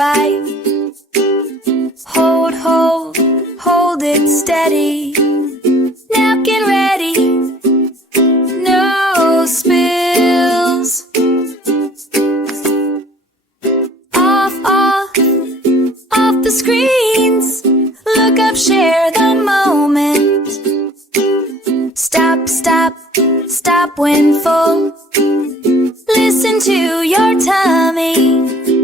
bite. Hold, hold, hold it steady. Napkin ready. No spills. Off, off, off the screens. Look up, share the moment. Stop, stop, stop when full. Listen to your tummy.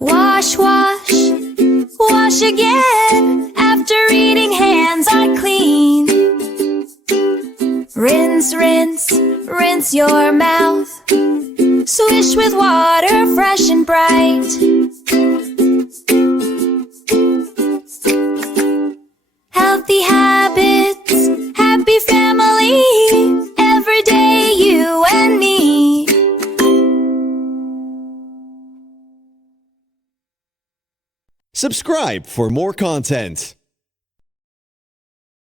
Wash, wash, wash again. After eating, hands are clean. Rinse, rinse, rinse your mouth. Swish with water, fresh and bright. Healthy habits, happy family. Every day you and me. Subscribe for more content.